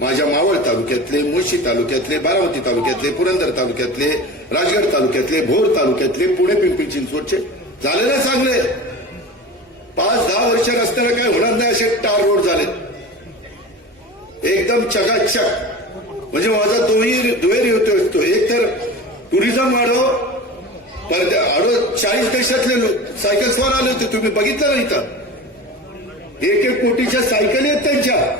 माझ्या मावळ तालुक्यातले, मुळशी तालुक्यातले, बारामती तालुक्यातले, पुरंदर तालुक्यातले, राजगड तालुक्यातले, भोर तालुक्यातले, पुणे पिंपरी चिंचवडचे झाले ना चांगले. 5-10 वर्ष रस्त्याला काय होणार नाही असे टार रोड झाले एकदम चकाचक. म्हणजे माझा दुहेरी होतो. एक तर टुरिझम वाढव, तर 40 देशातले लोक सायकल स्वार आले होते. तुम्ही बघितलं ना इथं 1-1 कोटीच्या सायकली आहेत त्यांच्या.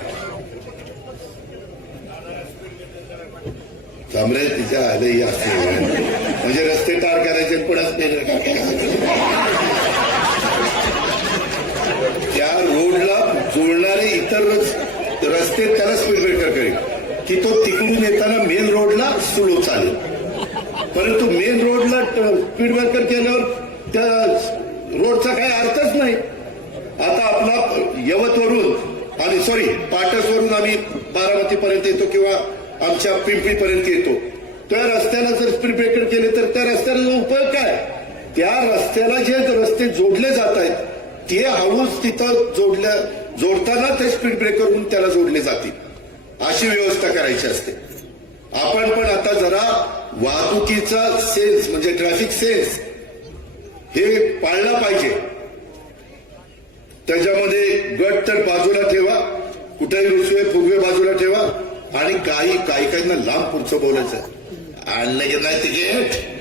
समरे तिच्या आले असे म्हणजे रस्ते टार करायचे पुढंच त्या रोडला जोडणारे इतर रस्ते त्याला स्पीड ब्रेकर करेल की तो तिकडून येताना मेन रोडला स्लो चालेल. परंतु मेन रोडला स्पीड ब्रेकर केल्यावर त्या रोडचा काही अर्थच नाही. आता आपला यवतवरून आणि पाटसवरून आम्ही बारामतीपर्यंत येतो किंवा आमच्या पिंपरीपर्यंत येतो. त्या रस्त्याला जर स्पीड ब्रेकर केले तर त्या रस्त्याला उपयोग काय. त्या रस्त्याला जे रस्ते जोडले जात आहेत ते हळूच तिथं जोडताना ते स्पीड ब्रेकरहून त्याला जोडले जातील अशी व्यवस्था करायची असते. आपण पण आता जरा वाहतुकीचा सेन्स म्हणजे ट्रॅफिक सेन्स हे पाळला पाहिजे. त्याच्यामध्ये गट तर बाजूला ठेवा, कुठेही रुसवे फुगवे बाजूला ठेवा आणि काही काहींना लांब पुढचं बोलायचं आणलं की नाही तिकीट